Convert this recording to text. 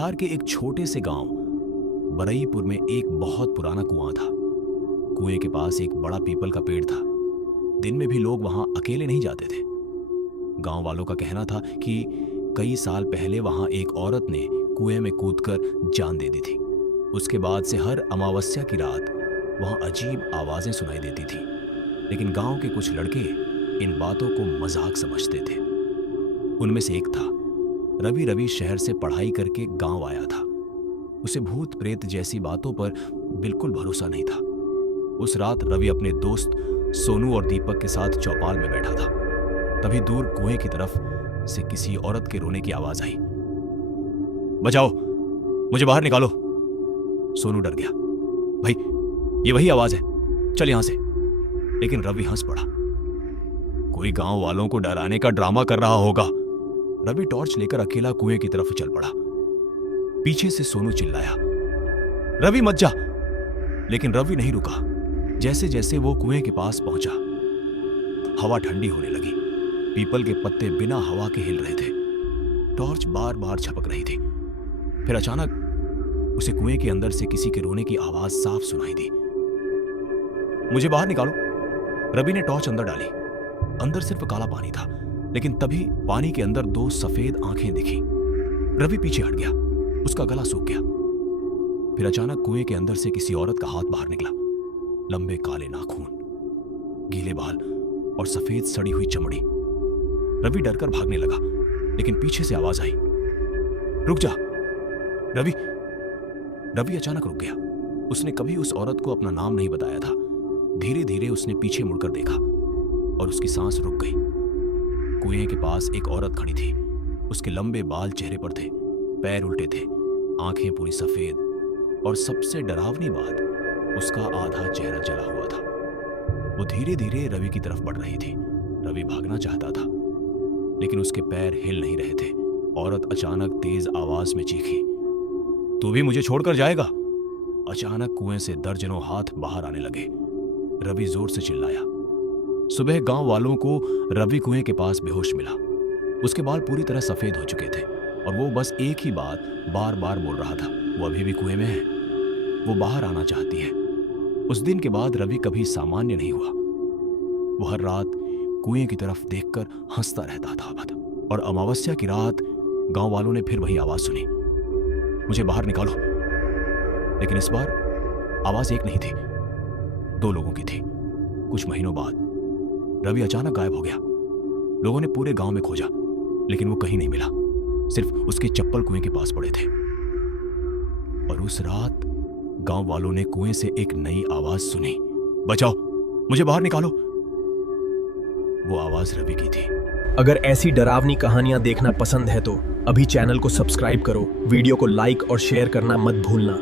बिहार के एक छोटे से गांव बरईपुर में एक बहुत पुराना कुआं था। कुएं के पास एक बड़ा पीपल का पेड़ था। दिन में भी लोग वहां अकेले नहीं जाते थे। गांव वालों का कहना था कि कई साल पहले वहां एक औरत ने कुएं में कूदकर जान दे दी थी। उसके बाद से हर अमावस्या की रात वहां अजीब आवाजें सुनाई देती थी। लेकिन गांव के कुछ लड़के इन बातों को मजाक समझते थे। उनमें से एक था रवि। रवि शहर से पढ़ाई करके गांव आया था। उसे भूत प्रेत जैसी बातों पर बिल्कुल भरोसा नहीं था। उस रात रवि अपने दोस्त सोनू और दीपक के साथ चौपाल में बैठा था। तभी दूर कुएं की तरफ से किसी औरत के रोने की आवाज आई। बचाओ, मुझे बाहर निकालो। सोनू डर गया। भाई, ये वही आवाज है, चल यहां से। लेकिन रवि हंस पड़ा। कोई गांव वालों को डराने का ड्रामा कर रहा होगा। रवि टॉर्च लेकर अकेला कुएं की तरफ चल पड़ा। पीछे से सोनू चिल्लाया, रवि मत जा। लेकिन रवि नहीं रुका। जैसे जैसे वो कुएं के पास पहुंचा, हवा ठंडी होने लगी। पीपल के पत्ते बिना हवा के हिल रहे थे। टॉर्च बार बार झपक रही थी। फिर अचानक उसे कुएं के अंदर से किसी के रोने की आवाज साफ सुनाई दी। मुझे बाहर निकालो। रवि ने टॉर्च अंदर डाली। अंदर सिर्फ काला पानी था, लेकिन तभी पानी के अंदर दो सफेद आंखें दिखी। रवि पीछे हट गया। उसका गला सूख गया। फिर अचानक कुएं के अंदर से किसी औरत का हाथ बाहर निकला। लंबे काले नाखून, गीले बाल और सफेद सड़ी हुई चमड़ी। रवि डरकर भागने लगा, लेकिन पीछे से आवाज आई, रुक जा। रवि रवि अचानक रुक गया। उसने कभी उस औरत को अपना नाम नहीं बताया था। धीरे धीरे उसने पीछे मुड़कर देखा और उसकी सांस रुक गई। कुएं के पास एक औरत खड़ी थी। उसके लंबे बाल चेहरे पर थे, पैर उल्टे थे, आंखें पूरी सफेद, और सबसे डरावनी बात, उसका आधा चेहरा जला हुआ था। वो धीरे धीरे रवि की तरफ बढ़ रही थी। रवि भागना चाहता था, लेकिन उसके पैर हिल नहीं रहे थे। औरत अचानक तेज आवाज में चीखी, तू भी मुझे छोड़कर जाएगा? अचानक कुएं से दर्जनों हाथ बाहर आने लगे। रवि जोर से चिल्लाया। सुबह गांव वालों को रवि कुएं के पास बेहोश मिला। उसके बाल पूरी तरह सफेद हो चुके थे और वो बस एक ही बात बार बार बोल रहा था, वो अभी भी कुएं में है, वो बाहर आना चाहती है। उस दिन के बाद रवि कभी सामान्य नहीं हुआ। वो हर रात कुएं की तरफ देखकर हंसता रहता था। और अमावस्या की रात गांव वालों ने फिर वही आवाज सुनी, मुझे बाहर निकालो। लेकिन इस बार आवाज एक नहीं थी, दो लोगों की थी। कुछ महीनों बाद रवि अचानक गायब हो गया। लोगों ने पूरे गांव में खोजा, लेकिन वो कहीं नहीं मिला। सिर्फ उसके चप्पल कुएं के पास पड़े थे। और उस रात गांव वालों ने कुएं से एक नई आवाज सुनी, बचाओ, मुझे बाहर निकालो। वो आवाज रवि की थी। अगर ऐसी डरावनी कहानियां देखना पसंद है तो अभी चैनल को सब्सक्राइब करो, वीडियो को लाइक और शेयर करना मत भूलना।